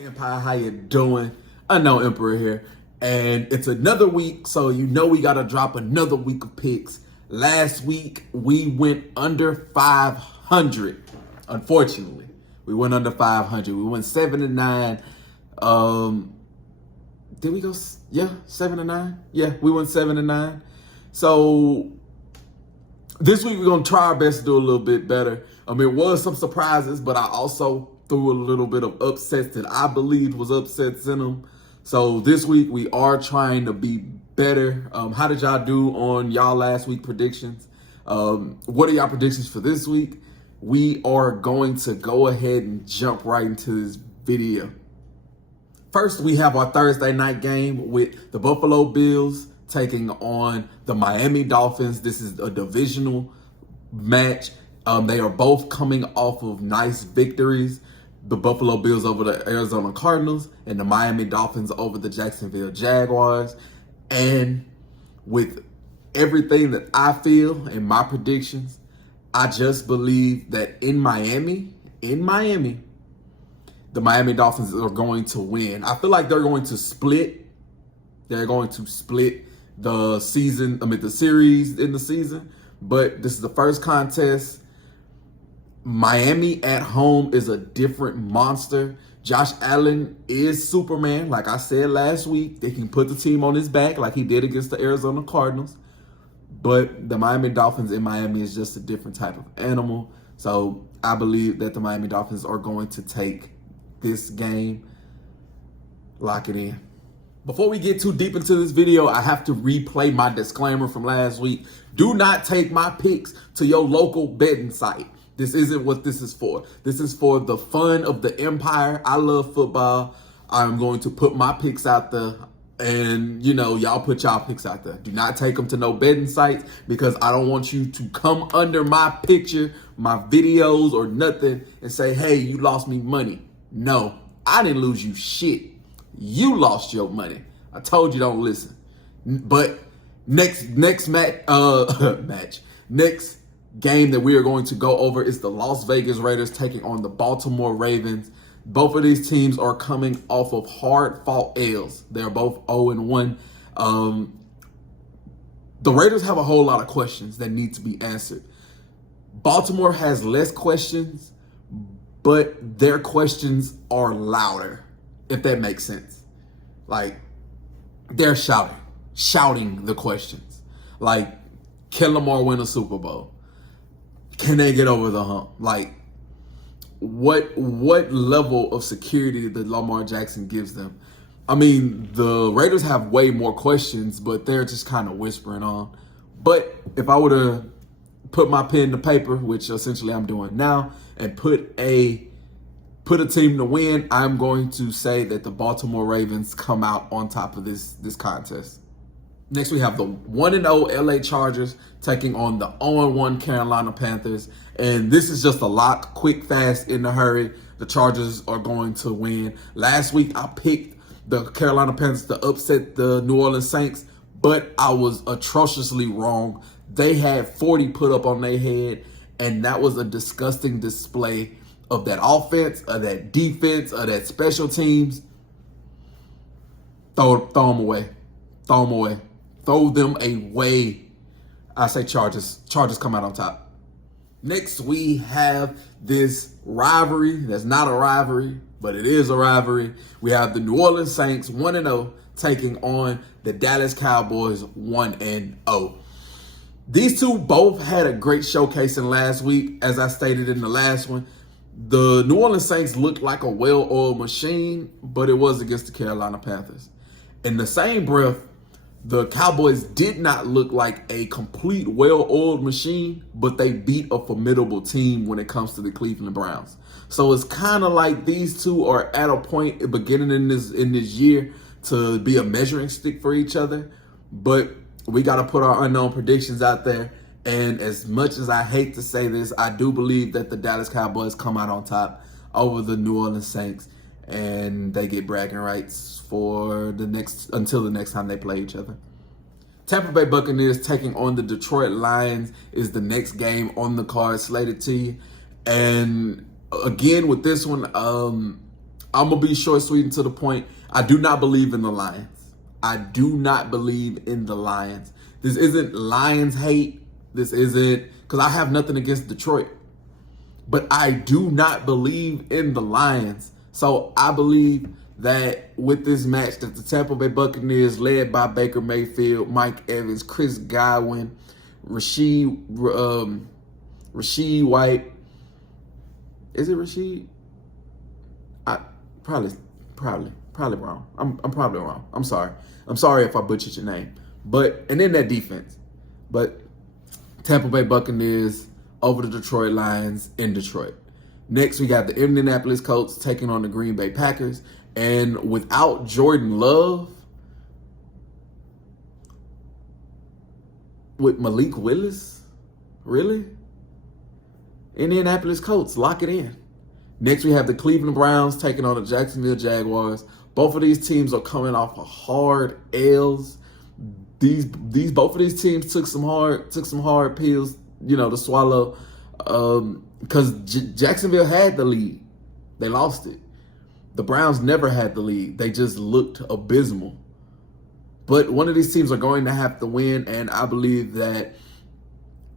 Hey Empire, how you doing? Unknown Emperor here, and it's another week, so you know we gotta drop another week of picks. Last week we went under 500. Unfortunately, we went under 500. We went 7-9. Did we go? Yeah, 7-9. Yeah, we went 7-9. So this week we're gonna try our best to do a little bit better. It was some surprises, but I also threw a little bit of upsets that I believed was upsets in them. So this week we are trying to be better. How did y'all do on y'all last week predictions? What are y'all predictions for this week? We are going to go ahead and jump right into this video. First, we have our Thursday night game with the Buffalo Bills taking on the Miami Dolphins. This is a divisional match. They are both coming off of nice victories. The Buffalo Bills over the Arizona Cardinals and the Miami Dolphins over the Jacksonville Jaguars. And with everything that I feel in my predictions, I just believe that in Miami, the Miami Dolphins are going to win. I feel like they're going to split. They're going to split the series in the season. But this is the first contest. Miami at home is a different monster. Josh Allen is Superman. Like I said last week, they can put the team on his back like he did against the Arizona Cardinals. But the Miami Dolphins in Miami is just a different type of animal. So I believe that the Miami Dolphins are going to take this game. Lock it in. Before we get too deep into this video, I have to replay my disclaimer from last week. Do not take my picks to your local betting site. This isn't what this is for. This is for the fun of the Empire. I love football. I'm going to put my picks out there, and y'all put y'all picks out there. Do not take them to no betting sites because I don't want you to come under my picture, my videos, or nothing and say, hey, you lost me money. No, I didn't lose you shit. You lost your money. I told you don't listen. But next game that we are going to go over is the Las Vegas Raiders taking on the Baltimore Ravens. Both of these teams are coming off of hard-fought L's. They're both 0-1. The Raiders have a whole lot of questions that need to be answered. Baltimore has less questions, but their questions are louder, if that makes sense. Like, they're shouting the questions. Like, can Lamar win a Super Bowl? Can they get over the hump? Like, what level of security did Lamar Jackson gives them? I mean, the Raiders have way more questions, but they're just kind of whispering on. But if I were to put my pen to paper, which essentially I'm doing now, and put a team to win, I'm going to say that the Baltimore Ravens come out on top of this contest. Next, we have the 1-0 LA Chargers taking on the 0-1 Carolina Panthers. And this is just a lock, quick, fast, in a hurry. The Chargers are going to win. Last week, I picked the Carolina Panthers to upset the New Orleans Saints, but I was atrociously wrong. They had 40 put up on their head, and that was a disgusting display of that offense, of that defense, of that special teams. Throw them away. Throw them away. Throw them away. I say Chargers. Chargers come out on top. Next, we have this rivalry. That's not a rivalry, but it is a rivalry. We have the New Orleans Saints 1-0 taking on the Dallas Cowboys 1-0. These two both had a great showcasing last week, as I stated in the last one. The New Orleans Saints looked like a well-oiled machine, but it was against the Carolina Panthers. In the same breath, the Cowboys did not look like a complete well-oiled machine, but they beat a formidable team when it comes to the Cleveland Browns. So it's kind of like these two are at a point beginning in this year to be a measuring stick for each other. But we got to put our unknown predictions out there. And as much as I hate to say this, I do believe that the Dallas Cowboys come out on top over the New Orleans Saints, and they get bragging rights for until the next time they play each other. Tampa Bay Buccaneers taking on the Detroit Lions is the next game on the card slated to you. And again, with this one, I'm going to be short, sweet, and to the point. I do not believe in the Lions. I do not believe in the Lions. This isn't Lions hate. This isn't, because I have nothing against Detroit. But I do not believe in the Lions. So I believe that with this match, that the Tampa Bay Buccaneers, led by Baker Mayfield, Mike Evans, Chris Godwin, Rashid White. Is it Rashid? Probably wrong. I'm probably wrong. I'm sorry. I'm sorry if I butchered your name. And then that defense. But Tampa Bay Buccaneers over the Detroit Lions in Detroit. Next, we got the Indianapolis Colts taking on the Green Bay Packers. And without Jordan Love, with Malik Willis, really? Indianapolis Colts, lock it in. Next, we have the Cleveland Browns taking on the Jacksonville Jaguars. Both of these teams are coming off of hard L's. Both of these teams took some hard pills, to swallow. Because Jacksonville had the lead, they lost it. The Browns never had the lead; they just looked abysmal. But one of these teams are going to have to win, and I believe that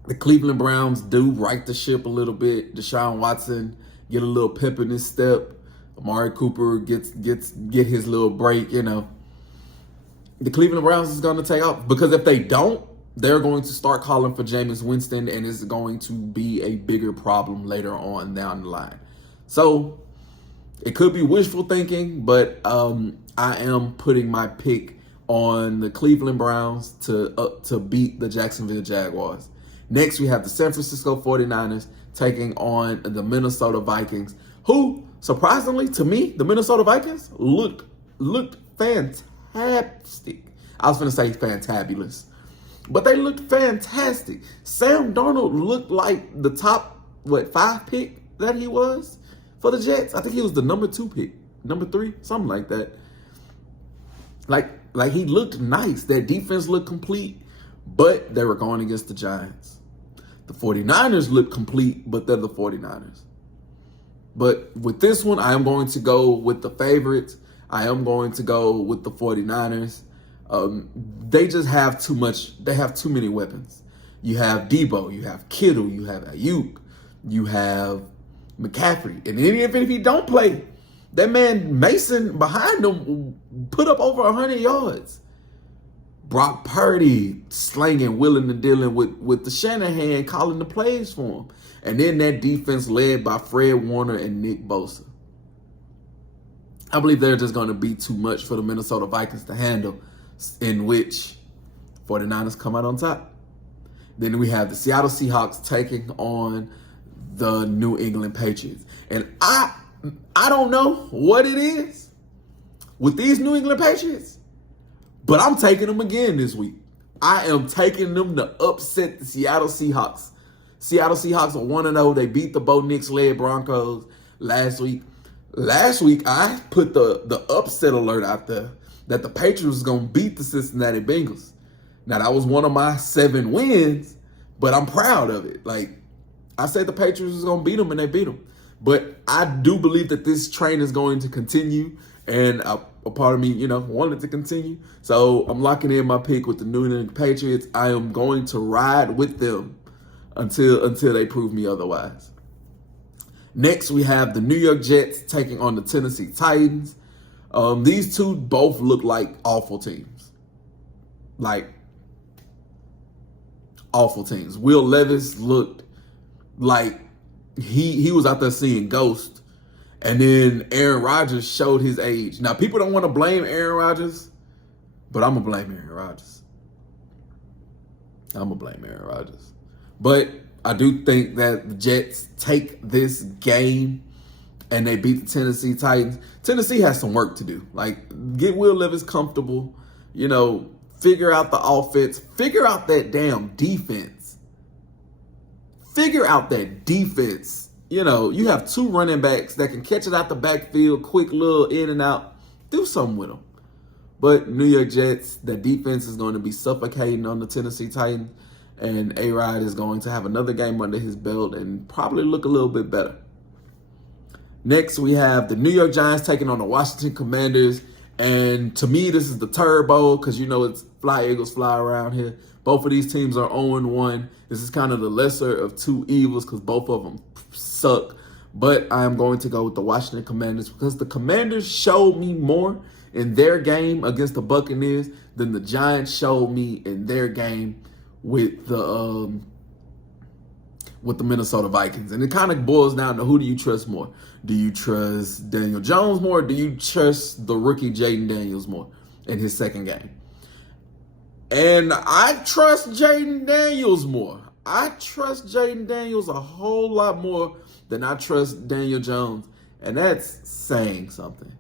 the Cleveland Browns do right the ship a little bit. Deshaun Watson get a little pep in his step. Amari Cooper get his little break. The Cleveland Browns is going to take off, because if they don't, they're going to start calling for Jameis Winston, and it's going to be a bigger problem later on down the line. So it could be wishful thinking, but I am putting my pick on the Cleveland Browns to beat the Jacksonville Jaguars. Next, we have the San Francisco 49ers taking on the Minnesota Vikings, who, surprisingly to me, the Minnesota Vikings looked fantastic. I was going to say fantabulous, but they looked fantastic. Sam Darnold looked like the top, 5 pick that he was for the Jets. I think he was the number 2 pick, number 3, something like that. Like he looked nice. Their defense looked complete, but they were going against the Giants. The 49ers look complete, but they're the 49ers. But with this one, I am going to go with the favorites. I am going to go with the 49ers. They just have too much. They have too many weapons. You have Debo, you have Kittle, you have Ayuk, you have McCaffrey. And even if he don't play, that man Mason behind him put up over 100 yards. Brock Purdy slanging, willing and dealing with the Shanahan calling the plays for him. And then that defense led by Fred Warner and Nick Bosa. I believe they're just going to be too much for the Minnesota Vikings to handle, in which 49ers come out on top. Then we have the Seattle Seahawks taking on the New England Patriots. And I don't know what it is with these New England Patriots, but I'm taking them again this week. I am taking them to upset the Seattle Seahawks. Seattle Seahawks are 1-0. They beat the Bo Nix-led Broncos last week. Last week, I put the upset alert out there that the Patriots was going to beat the Cincinnati Bengals. Now, that was one of my 7 wins, but I'm proud of it. I said the Patriots was going to beat them, and they beat them. But I do believe that this train is going to continue, and a part of me, wanted to continue. So I'm locking in my pick with the New England Patriots. I am going to ride with them until they prove me otherwise. Next, we have the New York Jets taking on the Tennessee Titans. These two both look like awful teams. Awful teams. Will Levis looked like he was out there seeing ghosts. And then Aaron Rodgers showed his age. Now, people don't want to blame Aaron Rodgers, but I'm going to blame Aaron Rodgers. But I do think that the Jets take this game and they beat the Tennessee Titans. Tennessee has some work to do. Get Will Levis comfortable, figure out the offense, figure out that damn defense. You have 2 running backs that can catch it out the backfield, quick little in and out. Do something with them. But New York Jets, the defense is going to be suffocating on the Tennessee Titans. And A-Rod is going to have another game under his belt and probably look a little bit better. Next, we have the New York Giants taking on the Washington Commanders. And to me, this is the turbo because you know it's fly Eagles fly around here. Both of these teams are 0-1. This is kind of the lesser of two evils because both of them suck. But I'm going to go with the Washington Commanders because the Commanders showed me more in their game against the Buccaneers than the Giants showed me in their game with the Minnesota Vikings. And it kind of boils down to who do you trust more? Do you trust Daniel Jones more? Or do you trust the rookie Jaden Daniels more in his second game? And I trust Jaden Daniels more. I trust Jaden Daniels a whole lot more than I trust Daniel Jones. And that's saying something.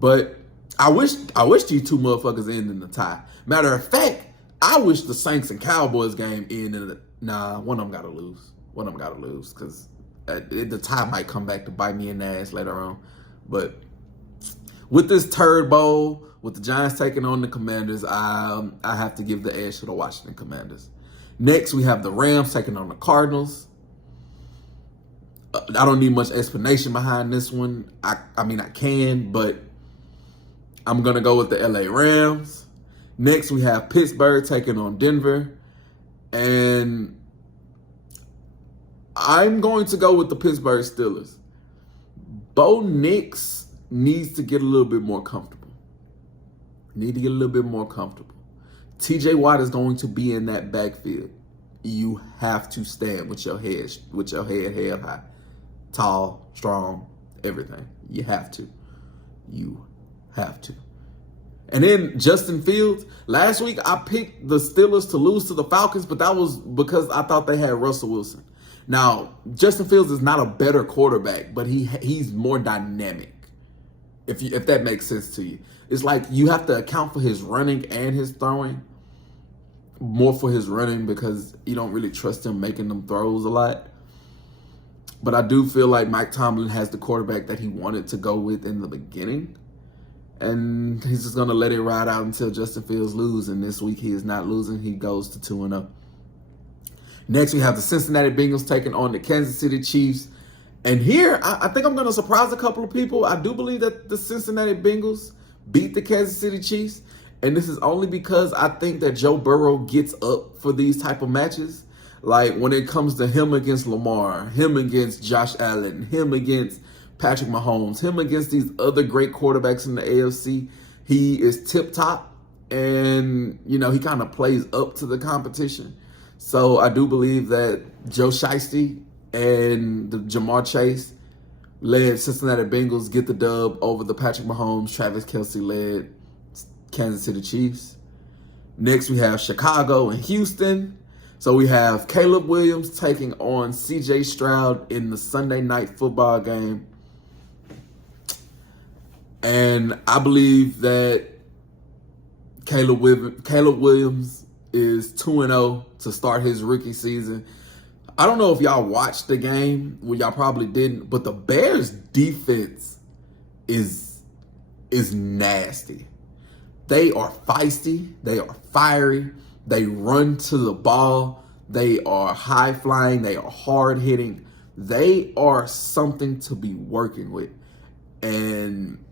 But I wish these two motherfuckers end in a tie. Matter of fact, I wish the Saints and Cowboys game end in a... Nah, one of them got to lose. One of them got to lose because the tie might come back to bite me in the ass later on. But with this turd bowl, with the Giants taking on the Commanders, I have to give the edge to the Washington Commanders. Next, we have the Rams taking on the Cardinals. I don't need much explanation behind this one. I mean, I can, but I'm going to go with the LA Rams. Next, we have Pittsburgh taking on Denver. And I'm going to go with the Pittsburgh Steelers. Bo Nix needs to get a little bit more comfortable. TJ Watt is going to be in that backfield. You have to stand with your head held high. Tall, strong, everything. You have to. And then Justin Fields. Last week, I picked the Steelers to lose to the Falcons, but that was because I thought they had Russell Wilson. Now, Justin Fields is not a better quarterback, but he's more dynamic, if that makes sense to you. It's like you have to account for his running and his throwing, more for his running because you don't really trust him making them throws a lot. But I do feel like Mike Tomlin has the quarterback that he wanted to go with in the beginning. And he's just going to let it ride out until Justin Fields loses. And this week he is not losing. He goes to 2-0. Next, we have the Cincinnati Bengals taking on the Kansas City Chiefs. And here, I think I'm going to surprise a couple of people. I do believe that the Cincinnati Bengals beat the Kansas City Chiefs. And this is only because I think that Joe Burrow gets up for these type of matches. Like when it comes to him against Lamar, him against Josh Allen, him against Patrick Mahomes, him against these other great quarterbacks in the AFC, he is tip-top. And, you know, he kind of plays up to the competition. So I do believe that Joe Shiesty and the Jamar Chase led Cincinnati Bengals get the dub over the Patrick Mahomes, Travis Kelce led Kansas City Chiefs. Next, we have Chicago and Houston. So we have Caleb Williams taking on C.J. Stroud in the Sunday night football game. And I believe that Caleb Williams is 2-0 to start his rookie season. I don't know if y'all watched the game. Well, y'all probably didn't. But the Bears' defense is nasty. They are feisty. They are fiery. They run to the ball. They are high-flying. They are hard-hitting. They are something to be working with. And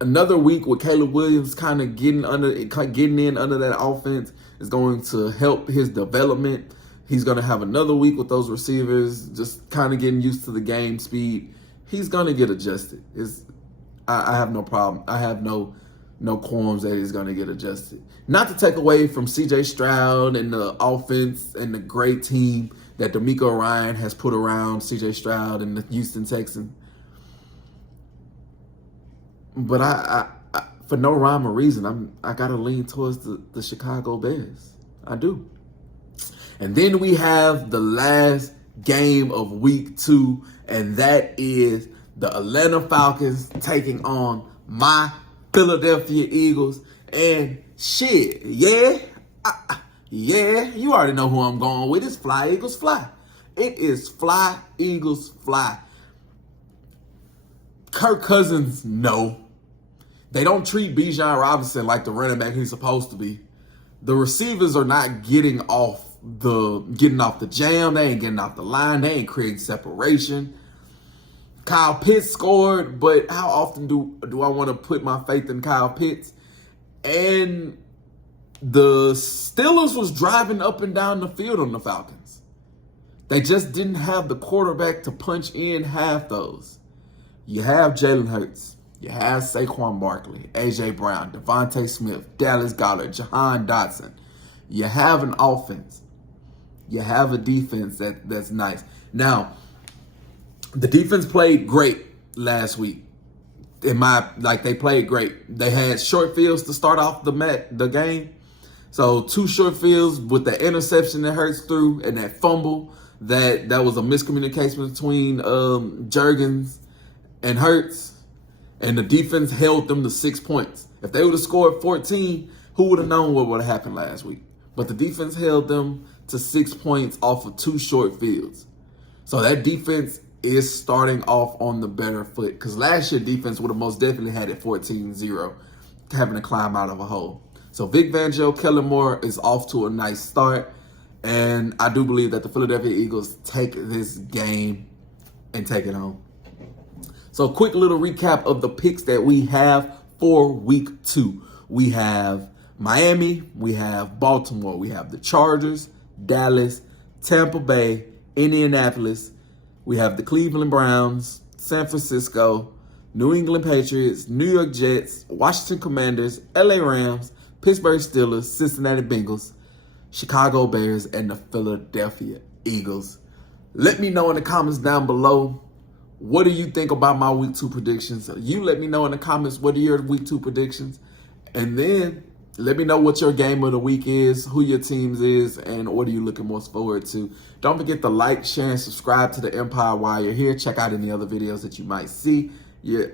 another week with Caleb Williams kind of getting in under that offense is going to help his development. He's going to have another week with those receivers, just kind of getting used to the game speed. He's going to get adjusted. I have no problem. I have no qualms that he's going to get adjusted. Not to take away from C.J. Stroud and the offense and the great team that DeMeco Ryan has put around C.J. Stroud and the Houston Texans. But I for no rhyme or reason, I got to lean towards the Chicago Bears. I do. And then we have the last game of week 2, and that is the Atlanta Falcons taking on my Philadelphia Eagles. And shit, you already know who I'm going with. It's Fly Eagles Fly. It is Fly Eagles Fly. Kirk Cousins, no. They don't treat Bijan Robinson like the running back he's supposed to be. The receivers are not getting off the jam. They ain't getting off the line. They ain't creating separation. Kyle Pitts scored, but how often do I want to put my faith in Kyle Pitts? And the Steelers was driving up and down the field on the Falcons. They just didn't have the quarterback to punch in half those. You have Jalen Hurts. You have Saquon Barkley, A.J. Brown, Devontae Smith, Dallas Goedert, Jahan Dotson. You have an offense. You have a defense that's nice. Now, the defense played great last week. They played great. They had short fields to start off the game. So 2 short fields with the interception that Hurts threw and that fumble that was a miscommunication between Juergens and Hurts. And the defense held them to 6 points. If they would have scored 14, who would have known what would have happened last week? But the defense held them to 6 points off of 2 short fields. So that defense is starting off on the better foot. Because last year, defense would have most definitely had it 14-0, having to climb out of a hole. So Vic Fangio, Kellen Moore is off to a nice start. And I do believe that the Philadelphia Eagles take this game and take it home. So quick little recap of the picks that we have for week 2. We have Miami, we have Baltimore, we have the Chargers, Dallas, Tampa Bay, Indianapolis. We have the Cleveland Browns, San Francisco, New England Patriots, New York Jets, Washington Commanders, LA Rams, Pittsburgh Steelers, Cincinnati Bengals, Chicago Bears, and the Philadelphia Eagles. Let me know in the comments down below, what do you think about my week 2 predictions? You let me know in the comments, what are your week 2 predictions? And then let me know what your game of the week is, who your teams is, and what are you looking most forward to. Don't forget to like, share, and subscribe to the Empire while you're here. Check out any other videos that you might see. Yeah,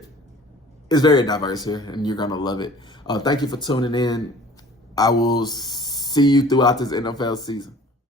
it's very diverse here, and you're going to love it. Thank you for tuning in. I will see you throughout this NFL season.